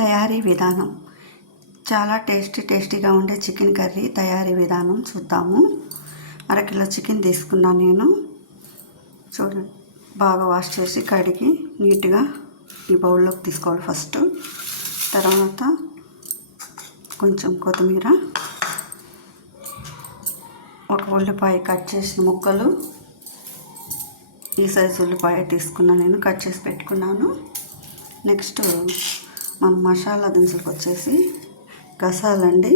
తయారీ విధానం చాలా టేస్టీగా ఉండే చికెన్ కర్రీ తయారీ విధానం చూద్దాము. అరకిలో చికెన్ తీసుకున్నాను నేను. చూడండి, బాగా వాష్ చేసి కడిగి నీట్గా ఈ బౌల్లోకి తీసుకోవాలి ఫస్ట్. తర్వాత కొంచెం కొత్తిమీర, ఒక ఉల్లిపాయ కట్ చేసిన ముక్కలు, ఈ సైజు ఉల్లిపాయ తీసుకున్నాను నేను, కట్ చేసి పెట్టుకున్నాను. నెక్స్ట్ మన మసాలా దినుసులకు వచ్చేసి గసాలండి,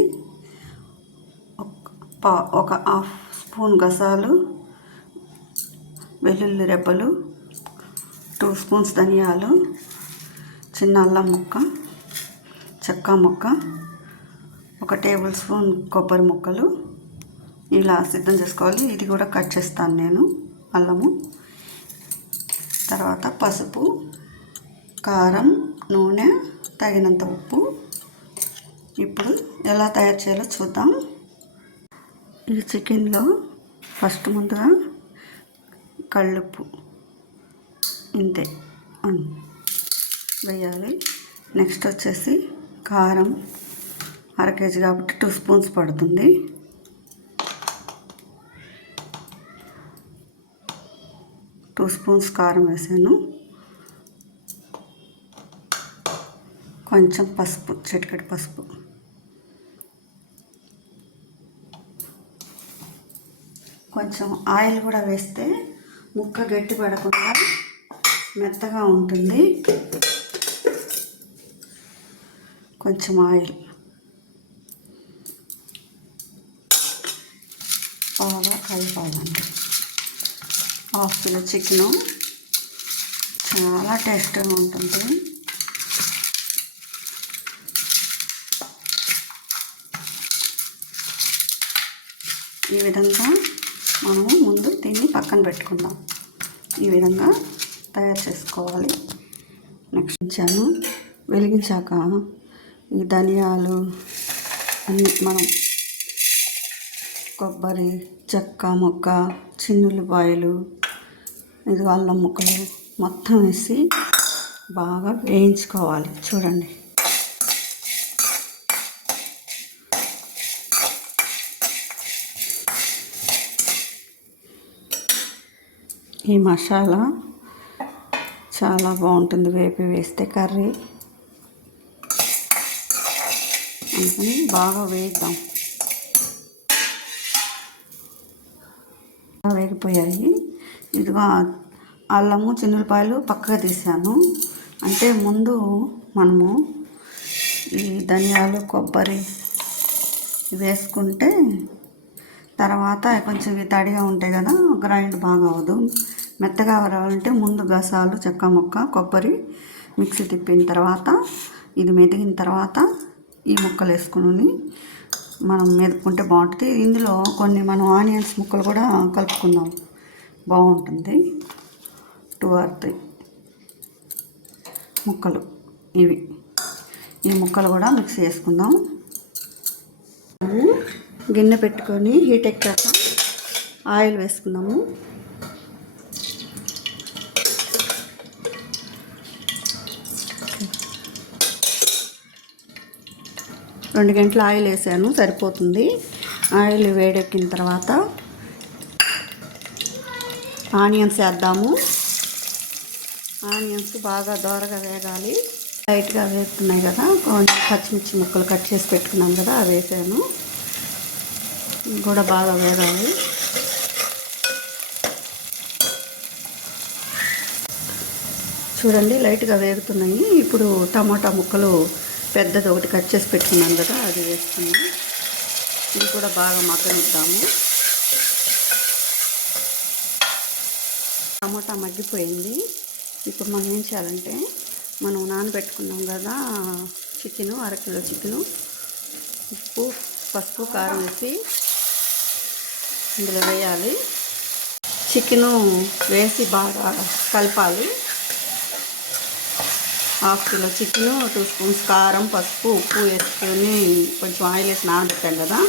ఒక హాఫ్ స్పూన్ గసాలు, వెల్లుల్లి రెబ్బలు, 2 స్పూన్స్ ధనియాలు, చిన్న అల్లం ముక్క, చెక్క ముక్క, 1 టేబుల్ స్పూన్ కొబ్బరి ముక్కలు ఇలా సిద్ధం చేసుకోవాలి. ఇది కూడా కట్ చేస్తాను నేను, అల్లము. తర్వాత పసుపు, కారం, నూనె, తగినంత ఉప్పు. ఇప్పుడు ఎలా తయారు చేయాలో చూద్దాం. ఈ చికెన్లో ఫస్ట్ ముందుగా కళ్ళుప్పు ఇంతే వేయాలి. నెక్స్ట్ వచ్చేసి కారం, 1/2 కేజీ కాబట్టి 2 స్పూన్స్ పడుతుంది. టూ స్పూన్స్ కారం వేసాను. కొంచెం పసుపు, చిటికెడు పసుపు. కొంచెం ఆయిల్ కూడా వేస్తే ముక్క గట్టి పడకుండా మెత్తగా ఉంటుంది. కొంచెం ఆయిల్ బాగా కలపాలండి. 1/2 కిలో చికెను చాలా టేస్టీగా ఉంటుంది. ఈ విధంగా మనము ముందు దీన్ని పక్కన పెట్టుకుందాం. ఈ విధంగా తయారు చేసుకోవాలి. నెక్స్ట్ వెలిగించాక ఈ ధనియాలు అన్నీ మనం కొబ్బరి, చెక్క ముక్క, చిన్నుల్లిపాయలు, ఇది అల్లం ముక్కలు మొత్తం వేసి బాగా వేయించుకోవాలి. చూడండి, ఈ మసాలా చాలా బాగుంటుంది వేపి వేస్తే కర్రీ. అందుకని బాగా వేయిద్దాం. వేగిపోయాయి. ఇదిగో అల్లము, చిన్నులపాయలు పక్కగా తీసాను. అంటే ముందు మనము ఈ ధనియాలు, కొబ్బరి వేసుకుంటే తర్వాత కొంచెం ఇవి తడిగా ఉంటాయి కదా, గ్రైండ్ బాగా అవ్వదు. మెత్తగా రావాలంటే ముందు గసాలు, చెక్క ముక్క, కొబ్బరి మిక్సీ తిప్పిన తర్వాత ఇది మెదిగిన తర్వాత ఈ ముక్కలు వేసుకుని మనం మెదుపుకుంటే బాగుంటుంది. ఇందులో కొన్ని మనం ఆనియన్స్ ముక్కలు కూడా కలుపుకుందాం, బాగుంటుంది. 2 or 3 ముక్కలు ఇవి, ఈ ముక్కలు కూడా మిక్స్ చేసుకుందాం. గిన్నె పెట్టుకొని హీట్ ఎక్కాక ఆయిల్ వేసుకుందాము. రెండు గంటల ఆయిల్ వేసాను, సరిపోతుంది. ఆయిల్ వేడెక్కిన తర్వాత ఆనియన్స్ వేద్దాము. ఆనియన్స్ బాగా దోరగా వేగాలి. లైట్గా వేస్తున్నాయి కదా, కొంచెం పచ్చిమిర్చి ముక్కలు కట్ చేసి పెట్టుకున్నాం కదా, అవి వేసాను. కూడా బాగా వేగాలి. చూడండి, లైట్గా వేగుతున్నాయి. ఇప్పుడు టమాటా ముక్కలు పెద్దది ఒకటి కట్ చేసి పెట్టుకున్నాను కదా, అది వేస్తున్నాం. ఇది కూడా బాగా మగ్గనిద్దాము. టమాటా మగ్గిపోయింది. ఇప్పుడు మనం ఏం చేయాలంటే, మనం నానబెట్టుకున్నాం కదా చికెను, 1/2 కిలో చికెను, ఉప్పు, పసుపు, కారం వేసి ఇందులో వేయాలి. చికెను వేసి బాగా కలపాలి. 1/2 కిలో చికెను, 2 స్పూన్స్ కారం, పసుపు, ఉప్పు వేసుకొని కొంచెం ఆయిల్ వేసి నానబెట్టాం కదా,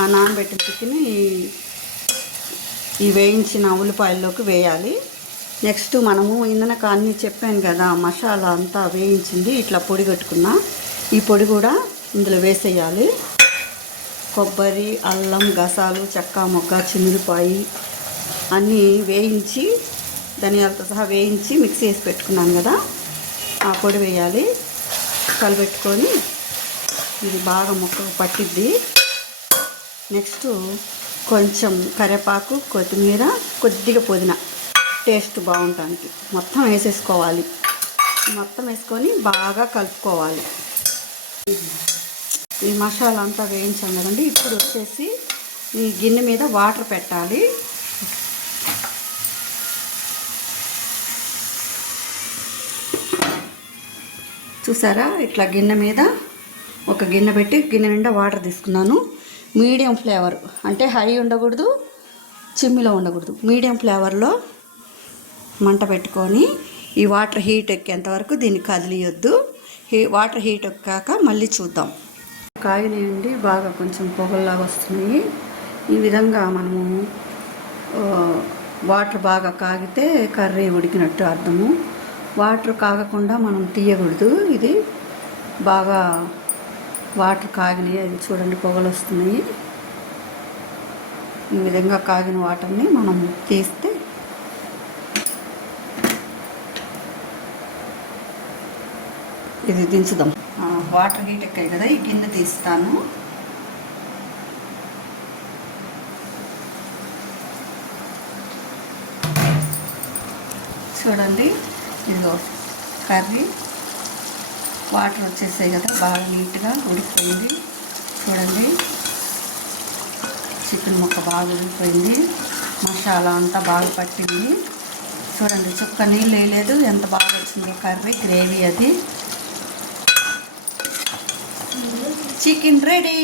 ఆ నానబెట్టిన చికెన్ ఈ వేయించిన ఉల్లిపాయల్లోకి వేయాలి. నెక్స్ట్ మనము ఇందనక అన్నీ చెప్పాను కదా, మసాలా అంతా వేయించింది ఇట్లా పొడి కట్టుకున్నా ఈ పొడి కూడా ఇందులో వేసేయాలి. కొబ్బరి, అల్లం, గసాలు, చెక్క మొగ్గ, చిమిరిపాయి అన్నీ వేయించి, ధనియాలతో సహా వేయించి మిక్సీ వేసి పెట్టుకున్నాను కదా, ఆ పొడి వేయాలి. కలిపెట్టుకొని ఇది బాగా ముక్కకు పట్టిద్ది. నెక్స్ట్ కొంచెం కరివేపాకు, కొత్తిమీర, కొద్దిగా పుదీనా టేస్ట్ బాగుంటానికి మొత్తం వేసేసుకోవాలి. మొత్తం వేసుకొని బాగా కలుపుకోవాలి. ఈ మసాలా అంతా వేయించాం కదండి. ఇప్పుడు వచ్చేసి ఈ గిన్నె మీద వాటర్ పెట్టాలి. చూసారా, ఇట్లా గిన్నె మీద ఒక గిన్నె పెట్టి గిన్నె నిండా వాటర్ తీసుకున్నాను. మీడియం ఫ్లేవర్ అంటే హై ఉండకూడదు, చిమ్మిలో ఉండకూడదు. మీడియం ఫ్లేవర్లో మంట పెట్టుకొని ఈ వాటర్ హీట్ ఎక్కేంత వరకు దీన్ని కదిలియొద్దు. వాటర్ హీట్ ఎక్కాక మళ్ళీ చూద్దాం. కాగినాయండి, బాగా కొంచెం పొగల్లాగా వస్తున్నాయి. ఈ విధంగా మనము వాటర్ బాగా కాగితే కర్రీ ఉడికినట్టు అర్థము. వాటర్ కాగకుండా మనం తీయకూడదు. ఇది బాగా వాటర్ కాగినాయి, అది చూడండి పొగలు వస్తున్నాయి. ఈ విధంగా కాగిన వాటర్ని మనం తీస్తే ఇది దించుదాం. వాటర్ హీట్ ఎక్కాయి కదా, ఈ గిన్నె తీస్తాను. చూడండి, ఇదిగో కర్రీ వాటర్ వచ్చేసాయి కదా, బాగా నీట్గా ఉడికిపోయింది. చూడండి, చికెన్ ముక్క బాగా ఉడికిపోయింది, మసాలా అంతా బాగా పట్టింది. చూడండి, చుక్క నీళ్ళు వేయలేదు, ఎంత బాగా వచ్చిందో కర్రీ, గ్రేవీ అది. Chicken ready.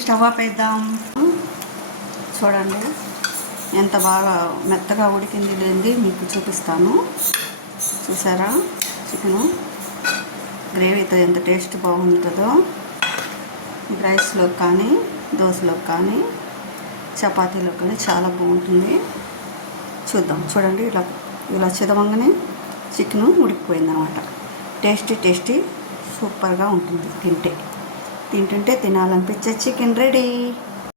స్టవ్ ఆపేద్దాం. చూడండి ఎంత బాగా మెత్తగా ఉడికింది లేనిది మీకు చూపిస్తాను. చూసారా, చికెను గ్రేవీతో ఎంత టేస్ట్ బాగుంటుందో. రైస్లోకి కానీ, దోశలోకి కానీ, చపాతీలోకి కానీ చాలా బాగుంటుంది. చూద్దాం. చూడండి, ఇలా చిదవంగానే చికెను ఉడికిపోయిందనమాట. టేస్టీ సూపర్గా ఉంటుంది. తింటుంటే తినాలనిపించే చికెన్ రెడీ.